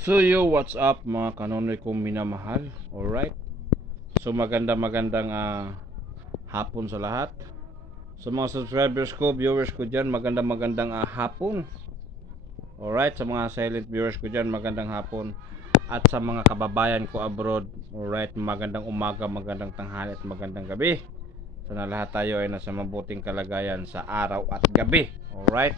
So yo, what's up mga kanonoy kong minamahal? Alright. So magandang hapon sa lahat. Sa mga subscribers ko, viewers ko dyan, magandang hapon. Alright, sa mga silent viewers ko dyan, magandang hapon. At sa mga kababayan ko abroad, alright, magandang umaga, magandang tanghali at magandang gabi. Sana lahat tayo ay nasa mabuting kalagayan sa araw at gabi. Alright.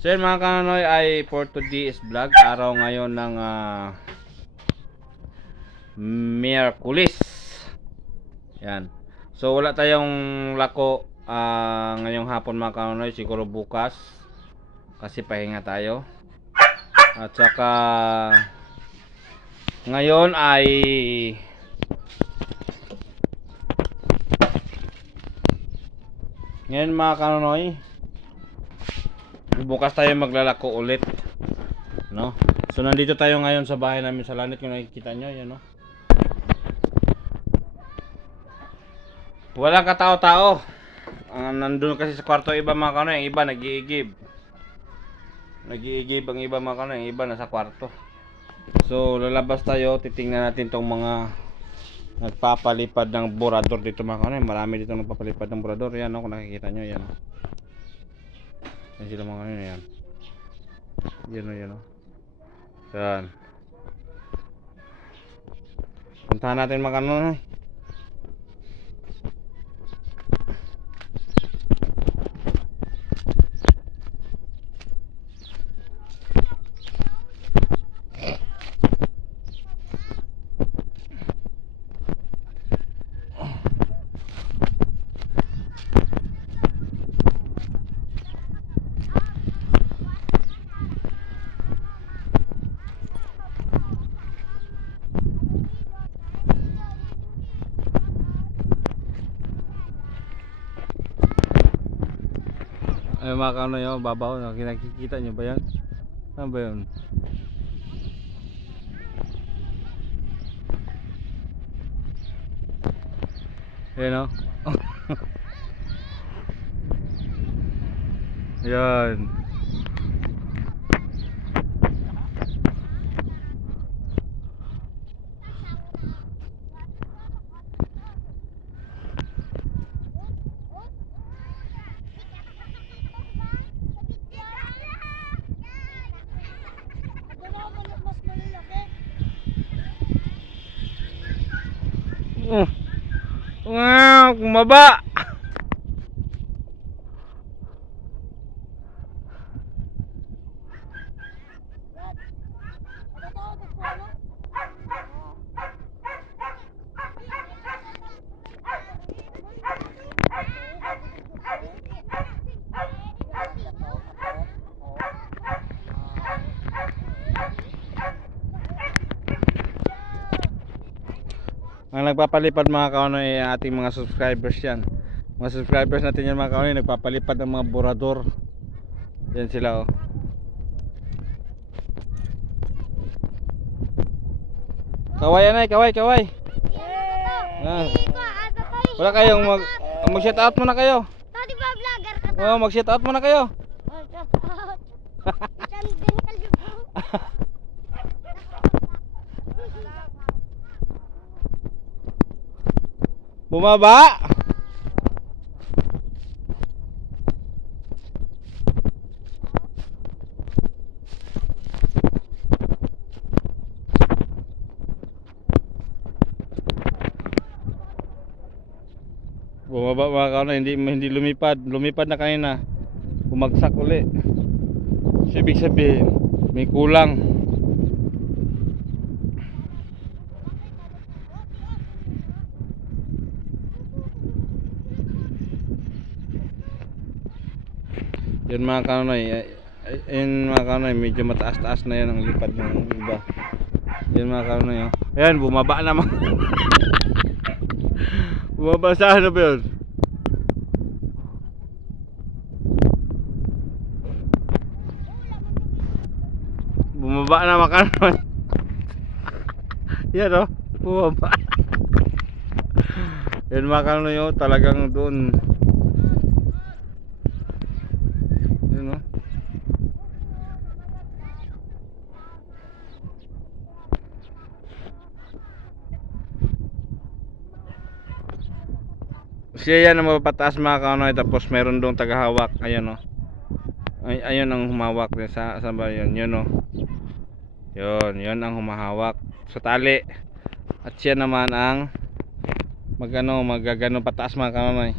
So yun mga kanonoy, ay for today's vlog, araw ngayon ng Miyerkules. Yan. So wala tayong lako ngayong hapon mga kanonoy, siguro bukas kasi pahinga tayo. At saka ngayon ay ngayon mga kanonoy, bukas tayo maglalako ulit, no? So nandito tayo ngayon sa bahay namin sa Lanit, kung nakikita nyo, yan, no? Walang katao-tao. Nandun kasi sa kwarto iba mga kanonoy, yung iba nag-iigib. Nag-iigib ang iba mga kanonoy, yung iba nasa kwarto. So lalabas tayo, titingnan natin tong mga nagpapalipad ng borador dito mga kanonoy. Marami dito nagpapalipad ng borador, yan, no? Kung nakikita nyo, yan, no? Yan sila mga kanonoy, yan. Yan, no, yan, no? Yan. Puntahan natin mga kanonoy. Ay mga kanonoy, oh, babaw, nakikita nyo ba yan? Ano ba yun? Yan, oh. Yan. Wow, kumaba. Ang nagpapalipad mga kanonoy ay ating mga subscribers yan. Mga subscribers natin yan mga kanonoy, nagpapalipad ng mga borador. Yan sila, oh. Kaway anay, kaway, kaway. Yan. Wala kayong mag-shout out muna kayo. Tadi ba vlogger ka to? Oh, mag-shout out muna kayo. Bumaba. Bumaba mga kanonoy, hindi lumipad. Lumipad na kanina. Bumagsak uli. So, ibig sabihin, may kulang. Yan mga kanonoy, yan mga kanonoy, medyo mataas-taas na yan ang lipad ng iba. Yan mga kanonoy, oh. Ayan, bumaba na mga bumaba sa ano ba yun? Bumaba na mga kanonoy. Yan, oh, bumaba. Yan mga kanonoy, oh, talagang doon. Yun, oh. Siya yan ang mapapataas mga kanoy, tapos meron dong tagahawak. Ayan o. Ayun ang humawak din sa ba yun? Yun o. Yun ang humahawak sa tali. At siya naman ang magagano pataas mga kanoy.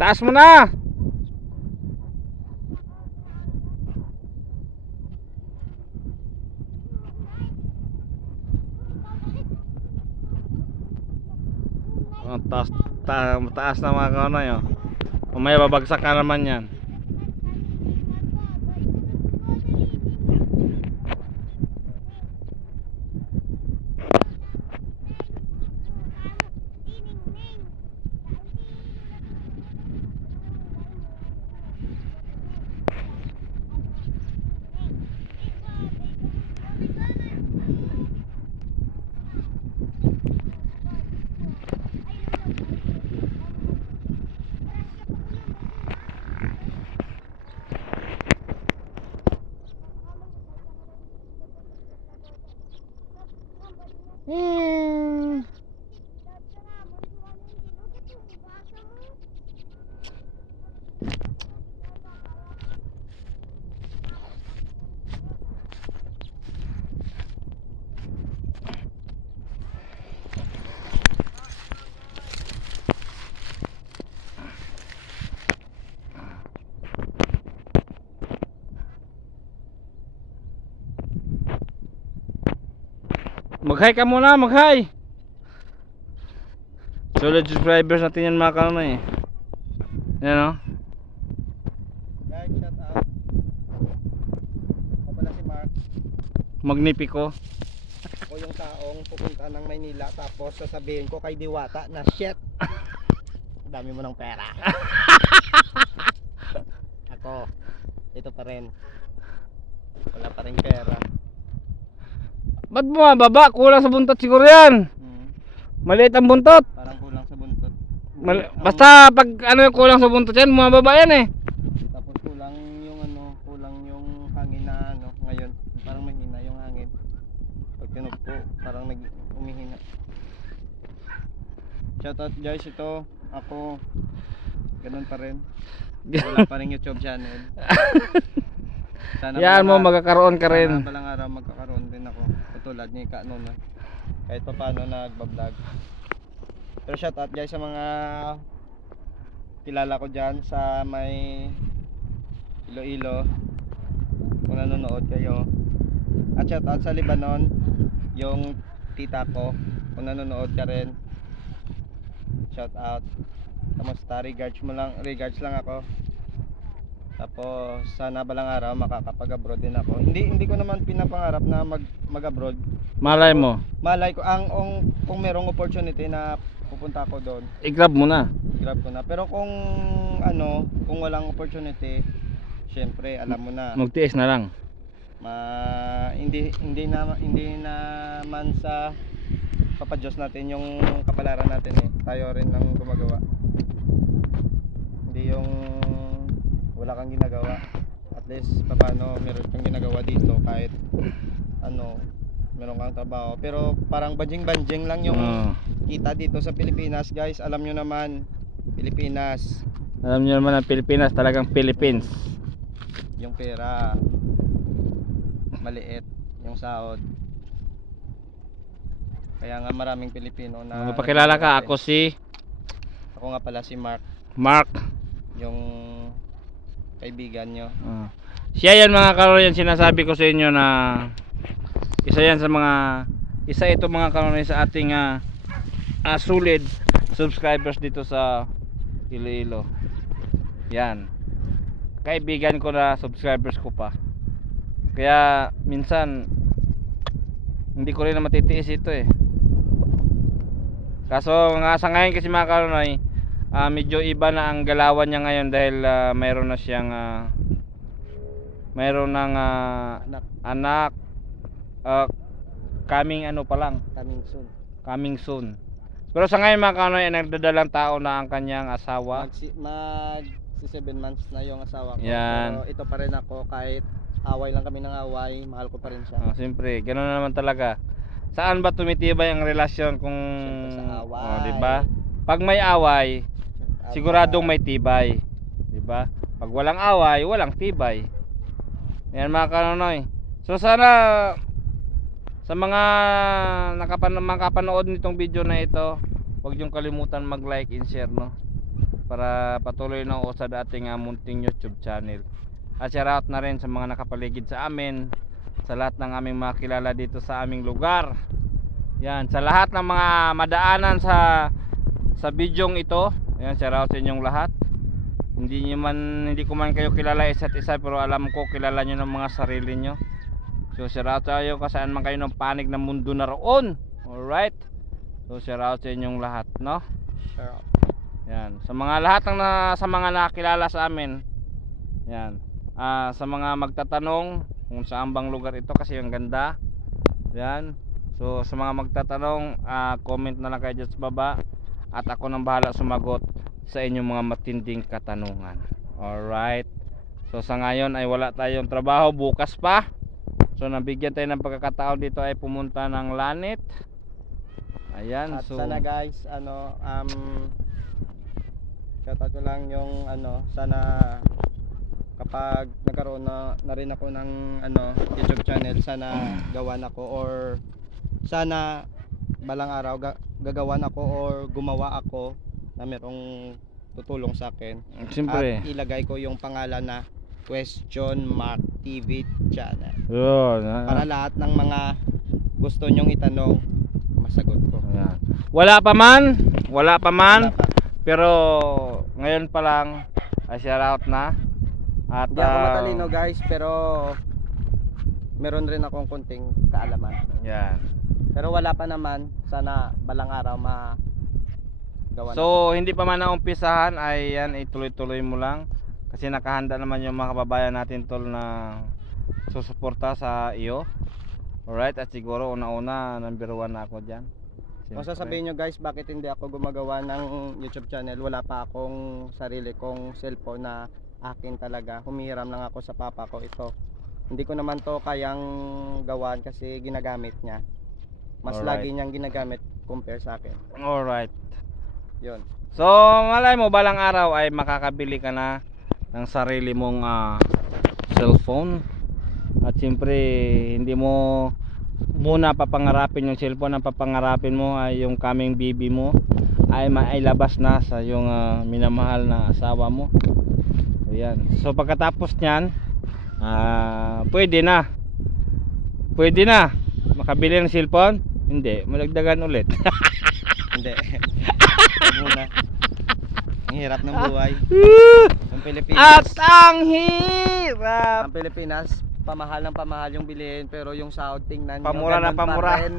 Taas mo na. Taas na mga kanoy oh. Mamaya babagsak ka naman yan. Mag-hi ka muna, mag-hi. Solid subscribers natin yan mga kanoy. Yan o. Guys, shout out. Ako pala si Mark. Magnifico. Ako yung taong pupunta ng Maynila tapos sasabihin ko kay Diwata na shit. Dami mo ng pera. Ako, ito pa rin. Wala pa rin pera. Ba't bumababa? Kulang sa buntot siguro yan. Maliit ang buntot. Parang kulang sa buntot. Basta pag ano yung kulang sa buntot yan, bumababa yan eh. Tapos kulang yung hangin na ngayon. Parang mahina yung hangin. Pag tinugpo, parang umihina. Shoutout guys, ito ako. Ganun pa rin. Wala pa rin YouTube channel. Sana yan mo, magkakaroon ka rin. Sana palang araw magkakaroon din ako. Katulad ni Ka Nonoy. Kahit pa paano nagbablog. Pero shoutout guys sa mga kilala ko dyan sa may Iloilo. Kung nanonood kayo. At shoutout sa Lebanon, yung tita ko. Kung nanonood ka rin, shoutout. Kamusta? Regards lang ako. Tapos sana balang araw makakapag-abroad din ako. Hindi ko naman pinapangarap na mag-abroad. Malay mo. Malay ko kung merong opportunity na pupunta ako doon. I-grab mo na. Grab ko na. Pero kung walang opportunity, syempre alam mo na. Magtiis na lang. Hindi naman sa papadyos natin yung kapalaran natin eh. Tayo rin ang gumagawa. Hindi yung wala kang ginagawa. At least paano meron kang ginagawa dito kahit meron kang trabaho. Pero parang banjing lang yung kita dito sa Pilipinas, guys. Alam nyo naman, Pilipinas. Alam niyo naman ang Pilipinas, talagang Philippines. Yung pera maliit, yung sahod. Kaya nga maraming Pilipino na Magpakilala ka, ako nga pala si Mark. Yung kaibigan nyo. Siya yan mga kanoy, yan sinasabi ko sa inyo na isa ito mga kanoy sa ating solid subscribers dito sa Iloilo. Yan. Kaibigan ko na, subscribers ko pa. Kaya minsan hindi ko rin na matitiis ito eh. Kaso nga sa ngayon kasi mga Kanonoy, medyo iba na ang galawan niya ngayon dahil mayroon na siyang mayroon ng Anak, anak, coming ano pa lang, coming soon. coming soon. Pero sa ngayon mga Kanonoy, ay nagdadalang tao na ang kanyang asawa. Mag 7 months na yung asawa ko. Yan. Pero ito pa rin ako, kahit away lang kami ng away, mahal ko pa rin siya. Siyempre, ganoon na naman talaga. Saan ba tumitibay ang relasyon kung Siyempre sa away. di ba? Pag may away, siguradong may tibay, di ba? Pag walang away, walang tibay. Yan mga Kanonoy. So sana sa mga makapanood nitong video na ito, huwag niyong kalimutan mag-like and share, no? Para patuloy na usad ating munting YouTube channel. At shout out na rin sa mga nakapaligid sa amin, sa lahat ng aming mga kilala dito sa aming lugar. Yan, sa lahat ng mga madaanan sa bidyong ito. Yan, shout out sa inyong lahat. Hindi ko man kayo kilala isa't isa, pero alam ko kilala nyo ng mga sarili nyo. So shout out tayo kung saan man kayo ng panig ng mundo na roon. Alright. So shout out sa inyong lahat, no? Sure. Yan, sa mga lahat sa mga nakilala sa amin. Yan. Sa mga magtatanong kung saan bang lugar ito kasi ang ganda. Yan. So sa mga magtatanong, comment na lang kayo dyan sa baba at ako nang bahala sumagot sa inyong mga matinding katanungan. Alright. So sa ngayon ay wala tayong trabaho, bukas pa. So nabigyan tayo ng pagkakataon dito ay pumunta ng Lanit. Ayan. At So sana guys, shoutout ko lang yung sana kapag nagkaroon na rin ako ng YouTube channel, sana gawan ako, or sana balang araw gagawan ako or gumawa ako na merong tutulong sa akin. siyempre. At ilagay ko yung pangalan na Question Mark TV channel. Yun. Para lahat ng mga gusto nyong itanong, masagot ko. Ayan. Wala pa man. Wala pa. Pero ngayon pa lang shout out na. At Hindi ako matalino guys, pero meron rin akong konting kaalaman. yan. Pero wala pa naman, sana balang araw magawa na. So hindi pa man naumpisahan ay yan, ituloy-tuloy mo lang. Kasi nakahanda naman yung mga kababayan natin tol na susuporta sa iyo. Alright, at siguro una-una number 1 na ako dyan. Kung sasabihin nyo guys, bakit hindi ako gumagawa ng YouTube channel, wala pa akong sarili kong cellphone na akin talaga. Humihiram lang ako sa papa ko ito. Hindi ko naman to kayang gawan kasi ginagamit niya. Mas Alright. lagi niyang ginagamit compare sa akin. Alright. Yun. So malay mo balang araw ay makakabili ka na ng sarili mong cellphone. At siyempre hindi mo muna papangarapin yung cellphone. Ang papangarapin mo ay yung coming baby mo ay mailabas na sa yung minamahal na asawa mo. Ayan. So pagkatapos nyan, pwede na makabili ng cellphone. Hindi, malagdagan ulit. Hindi. Huwag muna. Ang hirap ng buhay. Ang Pilipinas. At ang hirap. Ang Pilipinas, pamahal ng pamahal yung bilihin, pero yung sahod tingnan nyo, Pamura na ganun pa pamura. rin.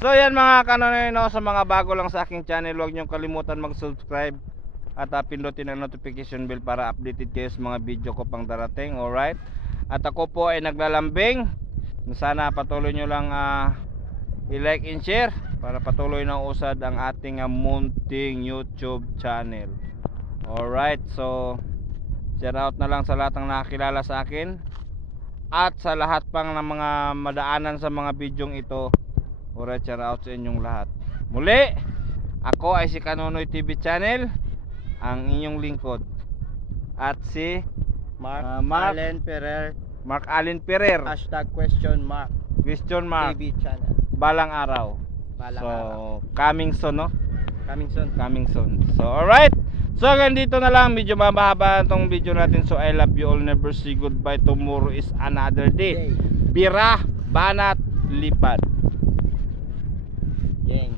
So yan mga Kanonoy, no, sa mga bago lang sa aking channel, huwag niyong kalimutan mag-subscribe at pindutin ang notification bell para updated kayo sa mga video ko pang darating. Alright. At ako po ay naglalambing. Sana patuloy nyo lang i-like and share para patuloy na usad ang ating munting YouTube channel. Alright. So shout out na lang sa lahat ng nakakilala sa akin at sa lahat pang ng mga madaanan sa mga bidyong ito. Alright, shout out sa inyong lahat. Muli, ako ay si Kanonoy TV Channel, ang inyong lingkod. At si Mark Mark Allen Ferrer, Mark Allen Ferrer. #question mark Question mark. TV channel. Balang araw. Balang So, araw. coming soon, no? Coming soon. Coming soon. So, alright. So, hanggang dito na lang. Medyo mahaba itong video natin. So, I love you all. Never say goodbye. Tomorrow is another day. Yay. Bira, banat, lipad. Gang.